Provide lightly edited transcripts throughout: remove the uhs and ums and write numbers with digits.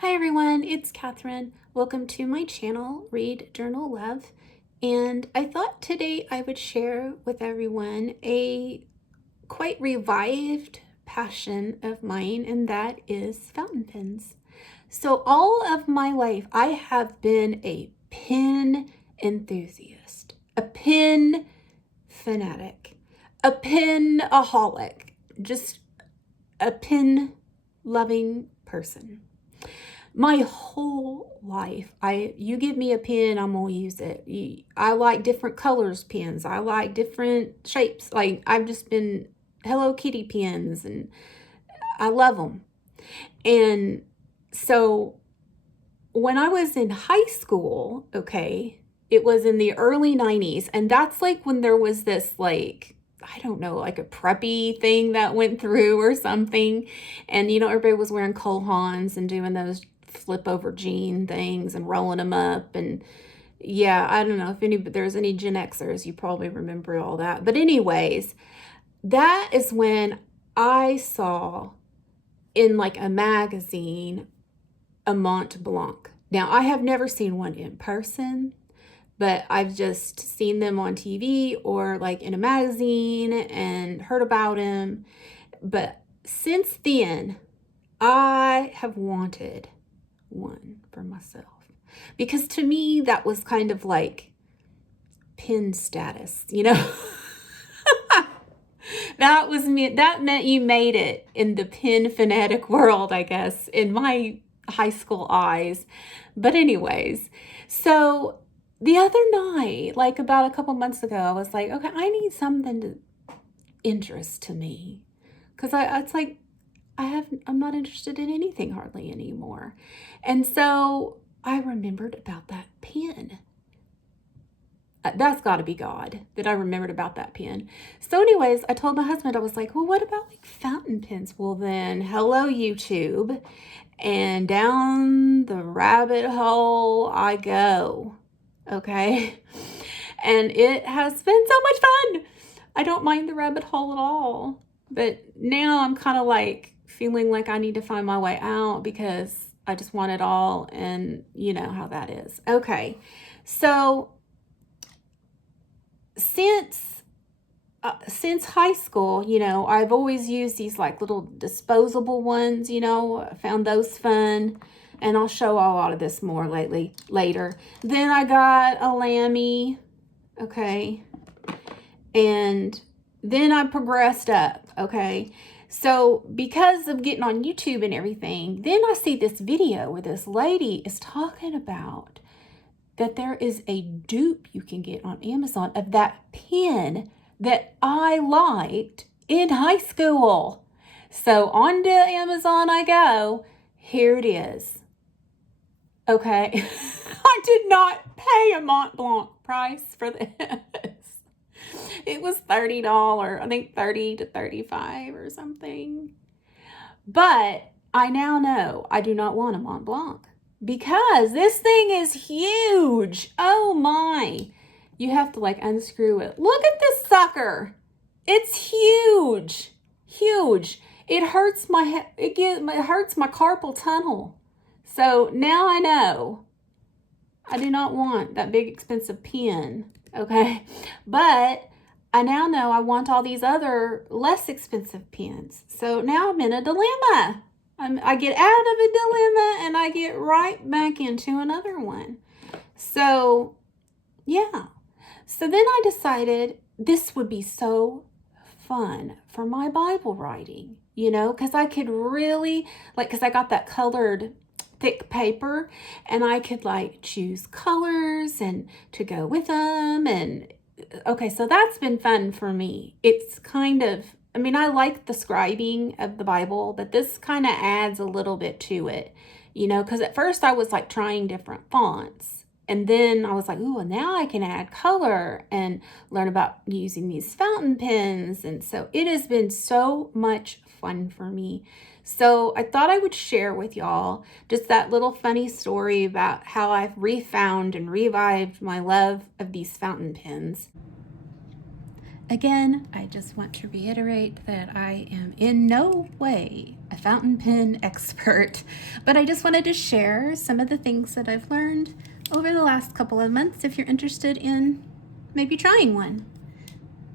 Hi everyone, it's Catherine. Welcome to my channel, Read Journal Love. And I thought today I would share with everyone a quite revived passion of mine, and that is fountain pens. So all of my life, I have been a pen enthusiast, a pen fanatic, a penaholic, just a pen loving person. My whole life, you give me a pen, I'm gonna use it. I like different colors pens. I like different shapes. Like I've just been Hello Kitty pens, and I love them. And so when I was in high school, okay, it was in the early 90s, and that's like when there was this like, I don't know, like a preppy thing that went through or something. And everybody was wearing Cole Haans and doing those flip over jean things and rolling them up. And yeah, I don't know if there's any Gen Xers, you probably remember all that. But anyways, that is when I saw in like a magazine a Mont Blanc. Now, I have never seen one in person, but I've just seen them on TV or like in a magazine and heard about them. But since then, I have wanted one for myself, because to me that was kind of like pen status, That was me. That meant you made it in the pen fanatic world, I guess, in my high school eyes. But anyways, so the other night, like about a couple months ago, I was like, okay, I need something to interest to me, because it's like I'm not interested in anything hardly anymore. And so I remembered about that pen. That's got to be God that I remembered about that pen. So anyways, I told my husband, I was like, well, what about like fountain pens? Well, then hello YouTube, and down the rabbit hole I go. Okay. And it has been so much fun. I don't mind the rabbit hole at all. But now I'm kind of like feeling like I need to find my way out, because I just want it all. And you know how that is. Okay. So since high school, I've always used these like little disposable ones, I found those fun, and I'll show a lot of this more later. Then I got a Lamy, okay, and then I progressed up, okay. So because of getting on YouTube and everything, then I see this video where this lady is talking about that there is a dupe you can get on Amazon of that pen that I liked in high school. So on to Amazon I go. Here it is. Okay. I did not pay a Mont Blanc price for this. It was $30, I think 30 to 35 or something. But I now know I do not want a Mont Blanc, because this thing is huge. Oh my. You have to like unscrew it. Look at this sucker. It's huge. Huge. It hurts it hurts my carpal tunnel. So now I know I do not want that big expensive pen, okay? But I now know I want all these other less expensive pens. So now I'm in a dilemma. I get out of a dilemma and I get right back into another one. So, yeah. So then I decided this would be so fun for my Bible writing, because I could really, because I got that colored thick paper, and I could like choose colors and to go with them. And okay, so that's been fun for me. It's kind of, I like the scribing of the Bible, but this kind of adds a little bit to it, because at first I was like trying different fonts. And then I was like, ooh, and now I can add color and learn about using these fountain pens. And so it has been so much fun for me. So I thought I would share with y'all just that little funny story about how I've refound and revived my love of these fountain pens. again, I just want to reiterate that I am in no way a fountain pen expert, but I just wanted to share some of the things that I've learned over the last couple of months if you're interested in maybe trying one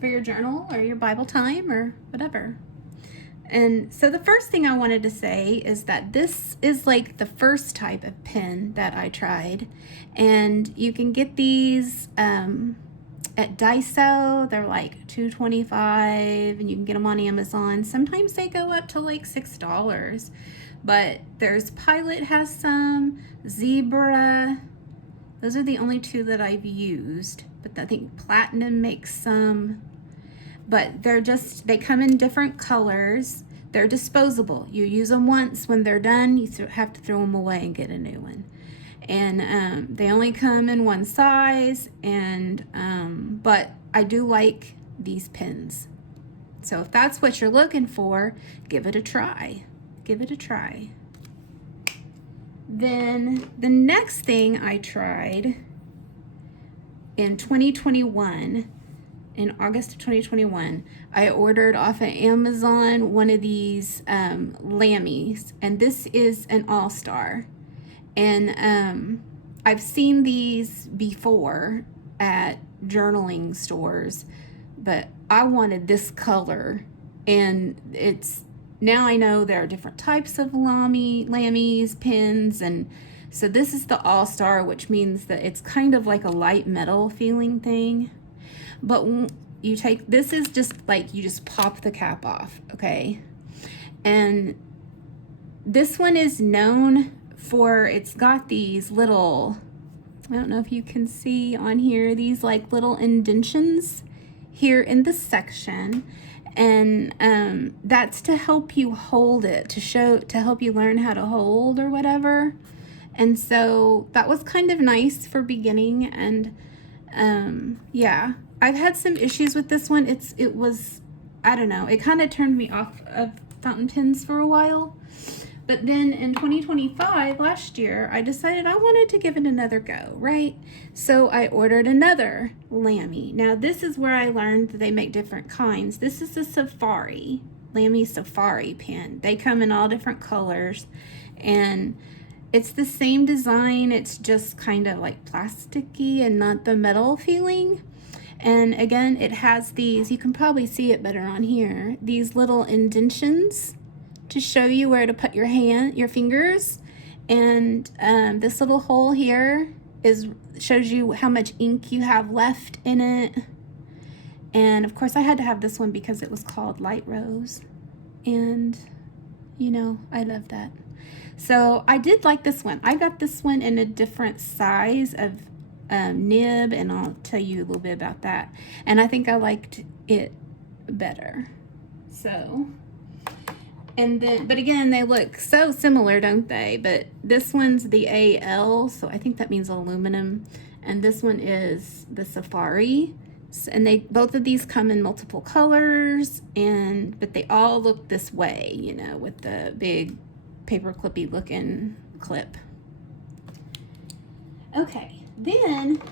for your journal or your Bible time or whatever. And so the first thing I wanted to say is that this is like the first type of pen that I tried, and you can get these at Daiso. They're like $2.25, and you can get them on Amazon. Sometimes they go up to like $6, but there's Pilot has some, Zebra. Those are the only two that I've used, but I think Platinum makes some. But they come in different colors. They're disposable. You use them once. When they're done, you have to throw them away and get a new one. And they only come in one size. And but I do like these pens. So if that's what you're looking for, give it a try. Give it a try. Then the next thing I tried in 2021. In August of 2021, I ordered off of Amazon one of these Lammies, and this is an all-star. And I've seen these before at journaling stores, but I wanted this color, and now I know there are different types of Lammies pens, and so this is the all-star, which means that it's kind of like a light metal feeling thing. But you take, this is just like, you just pop the cap off, okay? And this one is known for, it's got these little, I don't know if you can see on here, these like little indentions here in the section. And that's to help you hold it, to help you learn how to hold or whatever. And so that was kind of nice for beginning. And yeah, I've had some issues with this one. It was, I don't know, it kind of turned me off of fountain pens for a while. But then in 2025, last year, I decided I wanted to give it another go, right? So I ordered another Lamy. Now this is where I learned that they make different kinds. This is the Safari, Lamy Safari pen. They come in all different colors, and it's the same design. It's just kind of like plasticky and not the metal feeling. And again, it has these, you can probably see it better on here, these little indentions to show you where to put your fingers. And this little hole here shows you how much ink you have left in it. And of course I had to have this one because it was called Light Rose. And you know, I love that. So I did like this one. I got this one in a different size of nib, and I'll tell you a little bit about that. And I think I liked it better. So, and then, but again, they look so similar, don't they? But this one's the AL, so I think that means aluminum. And this one is the Safari. And both of these come in multiple colors, but they all look this way, you know, with the big paper clippy looking clip. Okay. Then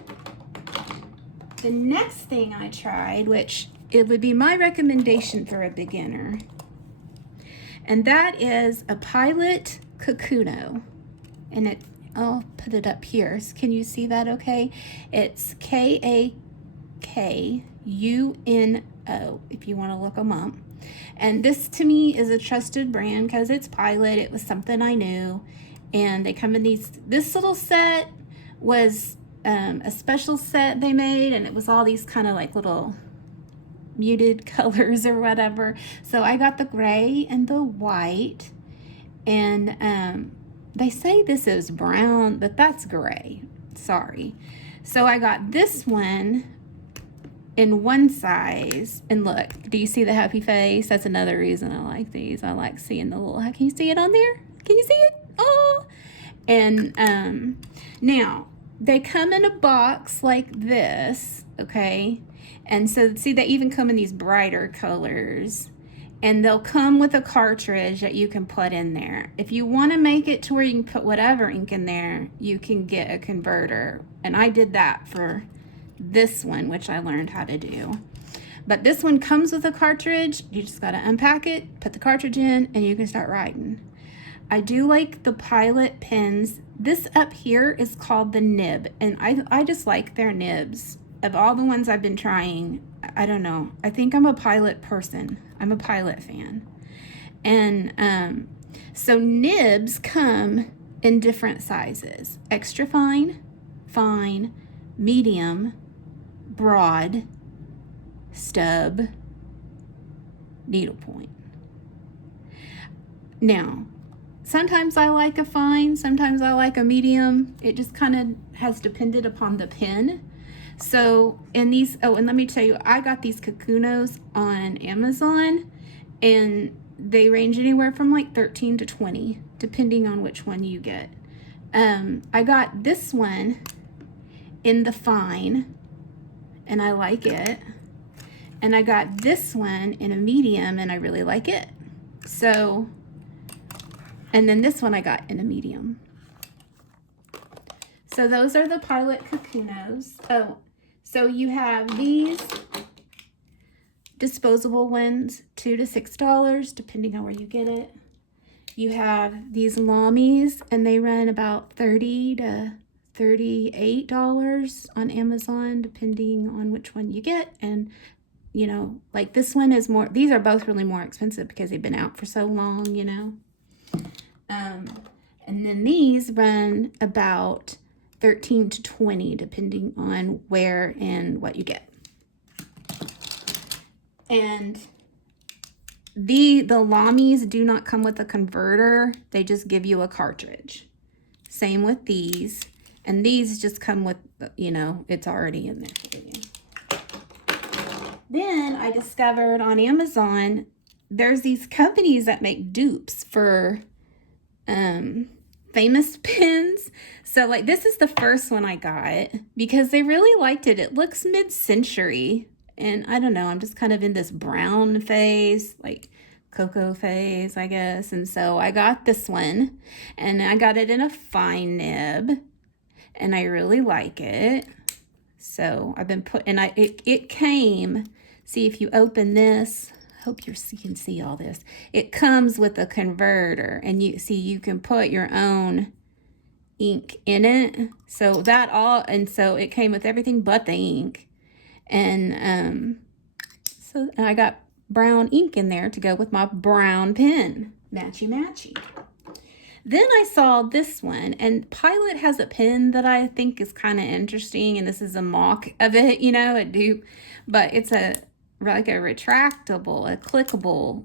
the next thing I tried, which it would be my recommendation for a beginner, and that is a Pilot Kakuno. And I'll put it up here. Can you see that okay? It's Kakuno, if you want to look them up. And this to me is a trusted brand because it's Pilot. It was something I knew. And they come in this little set was a special set they made, and it was all these kind of like little muted colors or whatever. So I got the gray and the white, and they say this is brown, but that's gray. Sorry. So I got this one in one size, and look, do you see the happy face? That's another reason I like these. I like seeing the little, can you see it on there? Can you see it? Oh, and now they come in a box like this, okay? And so see, they even come in these brighter colors, and they'll come with a cartridge that you can put in there. If you want to make it to where you can put whatever ink in there, you can get a converter. And I did that for this one, which I learned how to do. But this one comes with a cartridge. You just got to unpack it, put the cartridge in, and you can start writing. I do like the Pilot pens. This up here is called the nib, and I just like their nibs. Of all the ones I've been trying, I don't know. I think I'm a Pilot person. I'm a Pilot fan. And so nibs come in different sizes: extra fine, fine, medium, broad, stub, needlepoint. Now, sometimes I like a fine, sometimes I like a medium. It just kind of has depended upon the pen. So in these, oh, and let me tell you, I got these Kakunos on Amazon, and they range anywhere from like 13 to 20, depending on which one you get. I got this one in the fine, and I like it. And I got this one in a medium, and I really like it. So, and then this one I got in a medium. So those are the Pilot Kakunos. Oh, so you have these disposable ones, $2 to $6, depending on where you get it. You have these Lamies, and they run about $30 to $38 on Amazon, depending on which one you get. And you know, like this one is more, these are both really more expensive because they've been out for so long, you know. And then these run about 13 to 20, depending on where and what you get. And the Lamies do not come with a converter. They just give you a cartridge. Same with these. And these just come with, you know, it's already in there for you. Then I discovered on Amazon, there's these companies that make dupes for Famous pens. So like this is the first one I got because they really liked it. It looks mid-century, and I don't know, I'm just kind of in this brown phase, like cocoa phase, I guess. And so I got this one, and I got it in a fine nib, and I really like it. So I've been it came, see if you open this, hope you can see all this. It comes with a converter, and you can put your own ink in it. So so it came with everything but the ink. And so I got brown ink in there to go with my brown pen. Matchy matchy. Then I saw this one, and Pilot has a pen that I think is kind of interesting, and this is a mock of it, you know, a dupe, but it's like a retractable, a clickable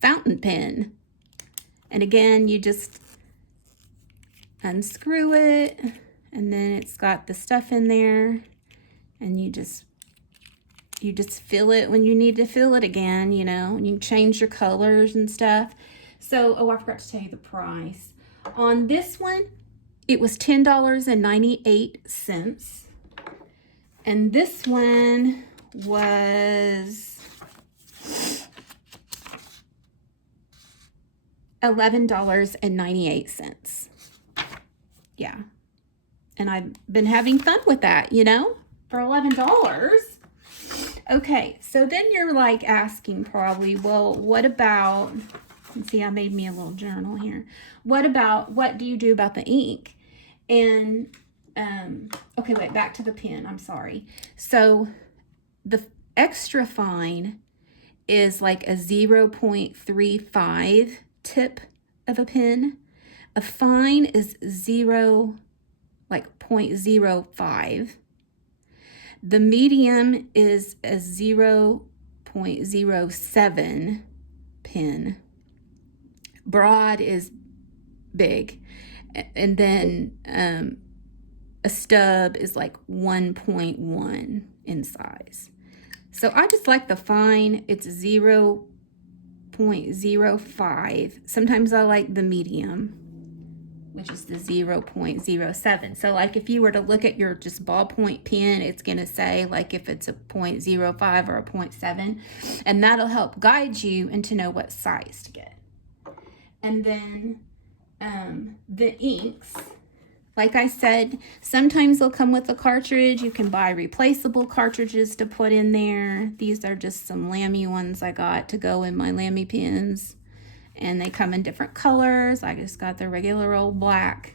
fountain pen. And again, you just unscrew it, and then it's got the stuff in there, and you just fill it when you need to fill it again, you know, and you change your colors and stuff. So, oh, I forgot to tell you the price. On this one, it was $10.98. And this one was $11.98. Yeah. And I've been having fun with that, you know, for $11. Okay, so then you're like asking probably, well, what about, see, I made me a little journal here. What do you do about the ink? And, okay, wait, back to the pen, I'm sorry. So the extra fine is like a 0.35 tip of a pen. A fine is 0.05. The medium is a 0.07 pen. Broad is big. And then a stub is like 1.1 in size. So I just like the fine. It's 0.05. Sometimes I like the medium, which is the 0.07. So like if you were to look at your just ballpoint pen, it's going to say like if it's a 0.05 or a 0.7, and that'll help guide you and to know what size to get. And then the inks, Like I said, sometimes they'll come with a cartridge. You can buy replaceable cartridges to put in there. These are just some Lamy ones I got to go in my Lamy pens. And they come in different colors. I just got the regular old black.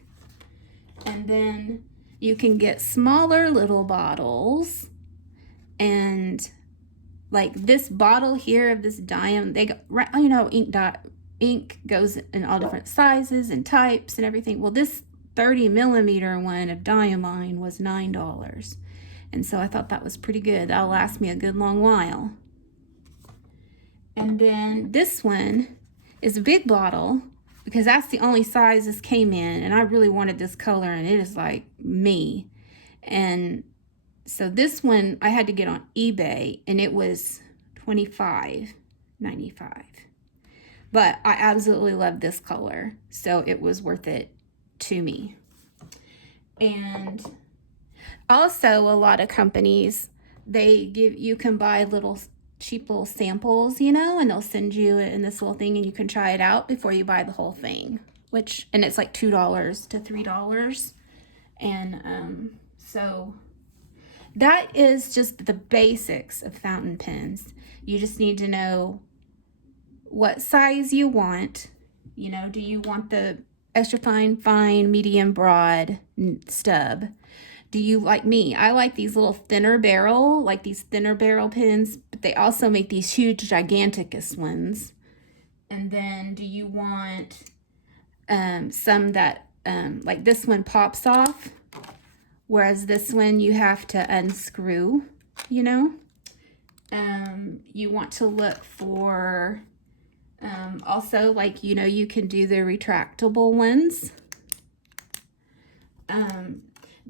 And then you can get smaller little bottles. And like this bottle here of this Diam, they got, you know, ink goes in all different sizes and types and everything. Well, this 30 millimeter one of Diamine was $9. And so I thought that was pretty good. That'll last me a good long while. And then this one is a big bottle because that's the only size this came in. And I really wanted this color and it is like me. And so this one I had to get on eBay and it was $25.95. But I absolutely love this color. So it was worth it to me. And also a lot of companies, you can buy cheap little samples, you know, and they'll send you in this little thing and you can try it out before you buy the whole thing, and it's like $2 to $3. And so that is just the basics of fountain pens. You just need to know what size you want. You know, do you want the extra fine, medium, broad stub? Do you like me? I like these little thinner barrel pens, but they also make these huge, giganticus ones. And then do you want some that, like this one pops off, whereas this one you have to unscrew, you know? You want to look for, also, like, you know, you can do the retractable ones.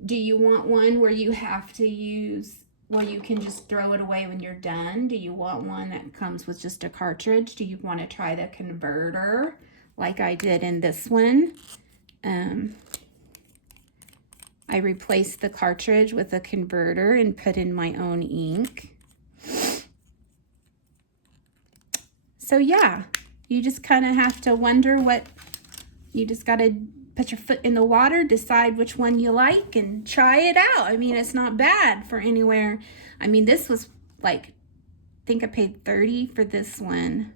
Do you want one where you have to use, well, you can just throw it away when you're done? Do you want one that comes with just a cartridge? Do you want to try the converter like I did in this one? I replaced the cartridge with a converter and put in my own ink. So yeah, you just kind of have to wonder you just got to put your foot in the water, decide which one you like, and try it out. I mean, it's not bad for anywhere. I mean, this was like, I think I paid $30 for this one.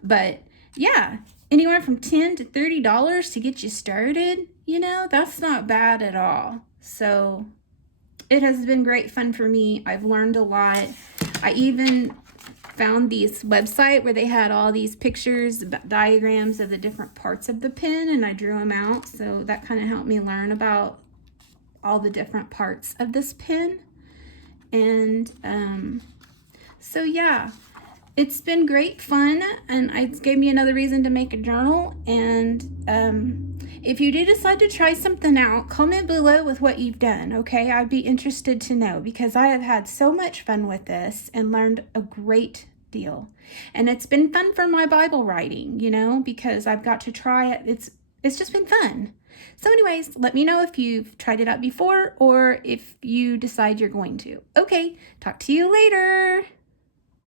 But yeah, anywhere from $10 to $30 to get you started, you know, that's not bad at all. So it has been great fun for me. I've learned a lot. I even found this website where they had all these pictures, diagrams of the different parts of the pen, and I drew them out. So that kind of helped me learn about all the different parts of this pen. And so yeah, it's been great fun, and it gave me another reason to make a journal. And if you do decide to try something out, comment below with what you've done, okay? I'd be interested to know, because I have had so much fun with this and learned a great deal. And it's been fun for my Bible writing, you know, because I've got to try it. It's just been fun. So anyways, let me know if you've tried it out before or if you decide you're going to. Okay, talk to you later.